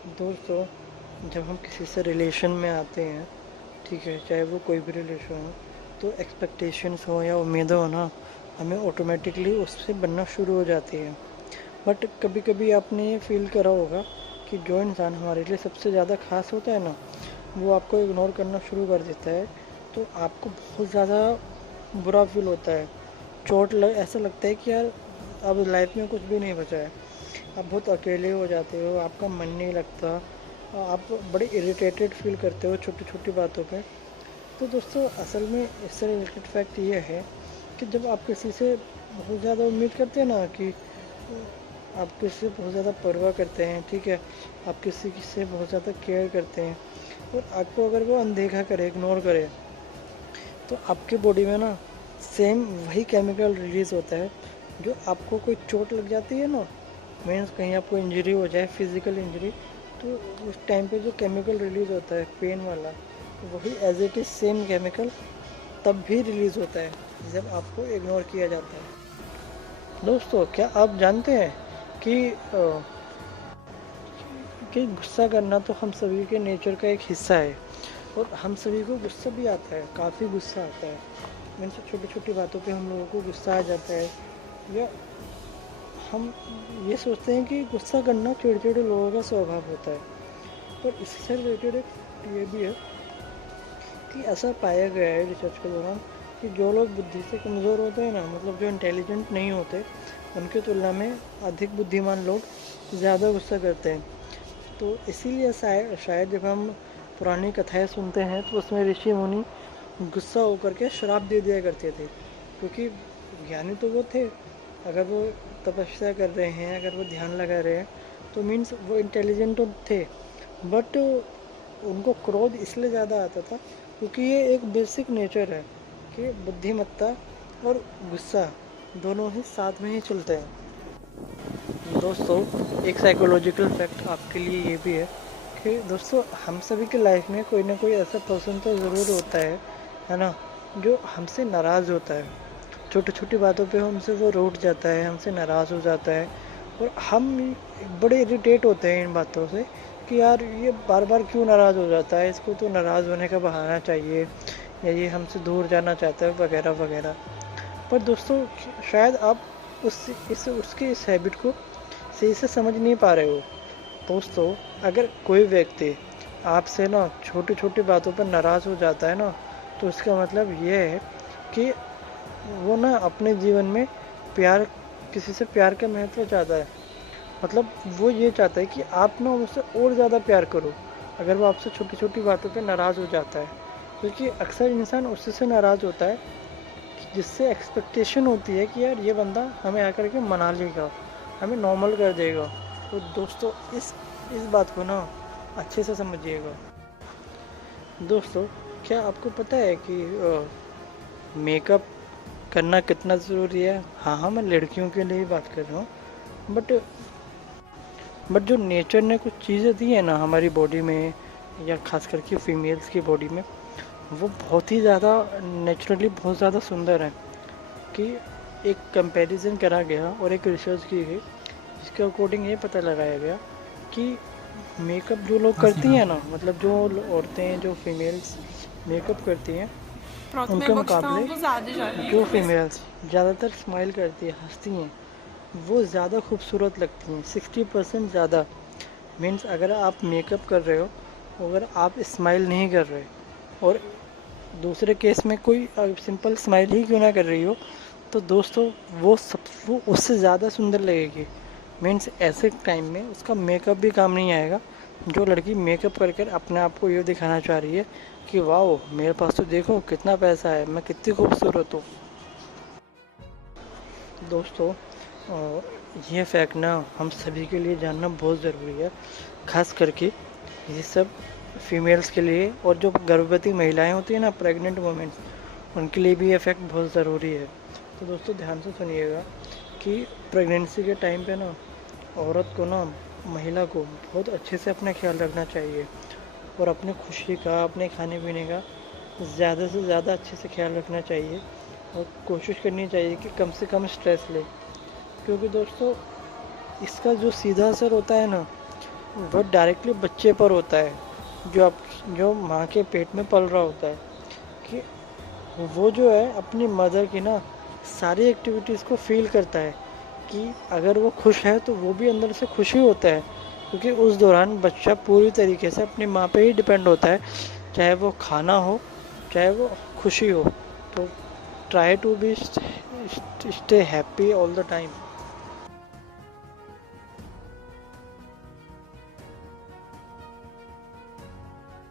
दोस्तों, जब हम किसी से रिलेशन में आते हैं, ठीक है, चाहे वो कोई भी रिलेशन हो, तो एक्सपेक्टेशंस हो या उम्मीदें हो ना, हमें ऑटोमेटिकली उससे बनना शुरू हो जाती है। बट कभी कभी आपने ये फील करा होगा कि जो इंसान हमारे लिए सबसे ज़्यादा खास होता है ना, वो आपको इग्नोर करना शुरू कर देता है। तो आपको बहुत ज़्यादा बुरा फील होता है, ऐसा लगता है कि यार अब लाइफ में कुछ भी नहीं बचा है। आप बहुत अकेले हो जाते हो, आपका मन नहीं लगता, आप बड़े इरिटेटेड फील करते हो छोटी छोटी बातों पे। तो दोस्तों, असल में इससे रिलेटेड फैक्ट ये है कि जब आप किसी से बहुत ज़्यादा उम्मीद करते हैं ना, कि आप किसी से बहुत ज़्यादा परवाह करते हैं, ठीक है, आप किसी से बहुत ज़्यादा केयर करते हैं, और आपको अगर वो अनदेखा करे, इग्नोर करे, तो आपके बॉडी में ना सेम वही केमिकल रिलीज़ होता है। जो आपको कोई चोट लग जाती है ना, मीन्स कहीं आपको इंजरी हो जाए, फिजिकल इंजरी, तो उस टाइम पे जो केमिकल रिलीज़ होता है पेन वाला, वही as it is same chemical तब भी रिलीज़ होता है जब आपको इग्नोर किया जाता है। दोस्तों, क्या आप जानते हैं कि गुस्सा करना तो हम सभी के नेचर का एक हिस्सा है, और हम सभी को गुस्सा भी आता है, काफ़ी गुस्सा आता है। मीन्स छोटी छोटी बातों पे हम लोगों को गुस्सा आ जाता है, या हम ये सोचते हैं कि गुस्सा करना चिड़चिड़े लोगों का स्वभाव होता है। पर इससे रिलेटेड एक ये भी है कि ऐसा पाया गया है रिसर्च के दौरान कि जो लोग बुद्धि से कमज़ोर होते हैं ना, मतलब जो इंटेलिजेंट नहीं होते, उनकी तुलना में अधिक बुद्धिमान लोग ज़्यादा गुस्सा करते हैं। तो इसीलिए शायद जब हम पुरानी कथाएं सुनते हैं तो उसमें ऋषि मुनि गुस्सा होकर के श्राप दे दिया करते थे, क्योंकि ज्ञानी तो वो थे। अगर वो तपस्या कर रहे हैं, अगर वो ध्यान लगा रहे हैं, तो मीन्स वो इंटेलिजेंट तो थे। बट उनको क्रोध इसलिए ज़्यादा आता था क्योंकि ये एक बेसिक नेचर है कि बुद्धिमत्ता और गुस्सा दोनों ही साथ में ही चलते हैं। दोस्तों, एक साइकोलॉजिकल फैक्ट आपके लिए ये भी है कि दोस्तों, हम सभी के लाइफ में कोई ना कोई ऐसा पर्सन तो ज़रूर होता है ना, जो हमसे नाराज़ होता है। छोटी छोटी बातों पे हमसे वो रूठ जाता है, हमसे नाराज़ हो जाता है, और हम बड़े इरिटेट होते हैं इन बातों से कि यार ये बार बार क्यों नाराज़ हो जाता है, इसको तो नाराज़ होने का बहाना चाहिए, या ये हमसे दूर जाना चाहता है, वगैरह वगैरह। पर दोस्तों, शायद आप उसकी इस हैबिट को सही से समझ नहीं पा रहे हो। दोस्तों, अगर कोई व्यक्ति आपसे ना छोटी छोटी बातों पर नाराज़ हो जाता है ना, तो इसका मतलब ये है कि वो ना अपने जीवन में प्यार किसी से प्यार का महत्व चाहता है। मतलब वो ये चाहता है कि आप ना उससे और ज़्यादा प्यार करो, अगर वो आपसे छोटी छोटी बातों पे नाराज़ हो जाता है। क्योंकि अक्सर इंसान उससे से नाराज़ होता है जिससे एक्सपेक्टेशन होती है कि यार ये बंदा हमें आकर के मना लेगा, हमें नॉर्मल कर देगा। तो दोस्तों, इस बात को ना अच्छे से समझिएगा। दोस्तों, क्या आपको पता है कि मेकअप करना कितना ज़रूरी है? हाँ हाँ, मैं लड़कियों के लिए ही बात कर रहा हूँ। बट जो नेचर ने कुछ चीज़ें दी है ना हमारी बॉडी में, या खास करके फीमेल्स की बॉडी में, वो बहुत ही ज़्यादा नेचुरली बहुत ज़्यादा सुंदर है। कि एक कंपैरिजन करा गया और एक रिसर्च की गई, जिसके अकॉर्डिंग ये पता लगाया गया कि मेकअप जो लोग करती हैं ना, मतलब जो औरतें, जो फीमेल्स मेकअप करती हैं, उनके मुकाबले जो फीमेल्स ज़्यादातर स्माइल करती है, हंसती हैं, वो ज़्यादा खूबसूरत लगती हैं, 60% ज़्यादा। मीन्स अगर आप मेकअप कर रहे हो, अगर आप स्माइल नहीं कर रहे, और दूसरे केस में कोई सिंपल स्माइल ही क्यों ना कर रही हो, तो दोस्तों वो उससे ज़्यादा सुंदर लगेगी। मीन्स ऐसे टाइम में उसका मेकअप भी काम नहीं आएगा। जो लड़की मेकअप कर अपने आप को ये दिखाना चाह रही है कि वाह, मेरे पास तो देखो कितना पैसा है, मैं कितनी खूबसूरत हूँ। दोस्तों, ये फैक्ट ना हम सभी के लिए जानना बहुत ज़रूरी है, खास करके ये सब फीमेल्स के लिए, और जो गर्भवती महिलाएं होती हैं ना, प्रेग्नेंट वुमेन, उनके लिए भी ये फैक्ट बहुत ज़रूरी है। तो दोस्तों, ध्यान से सुनिएगा कि प्रेगनेंसी के टाइम पे ना औरत को ना, महिला को बहुत अच्छे से अपना ख्याल रखना चाहिए, और अपनी खुशी का, अपने खाने पीने का ज़्यादा से ज़्यादा अच्छे से ख्याल रखना चाहिए, और कोशिश करनी चाहिए कि कम से कम स्ट्रेस ले। क्योंकि दोस्तों, इसका जो सीधा असर होता है ना, वो डायरेक्टली बच्चे पर होता है, जो माँ के पेट में पल रहा होता है, कि वो जो है अपनी मदर की ना सारी एक्टिविटीज़ को फील करता है, कि अगर वो खुश है तो वो भी अंदर से खुश ही होता है, क्योंकि उस दौरान बच्चा पूरी तरीके से अपनी माँ पे ही डिपेंड होता है, चाहे वो खाना हो, चाहे वो खुशी हो। तो try to be stay happy all the time.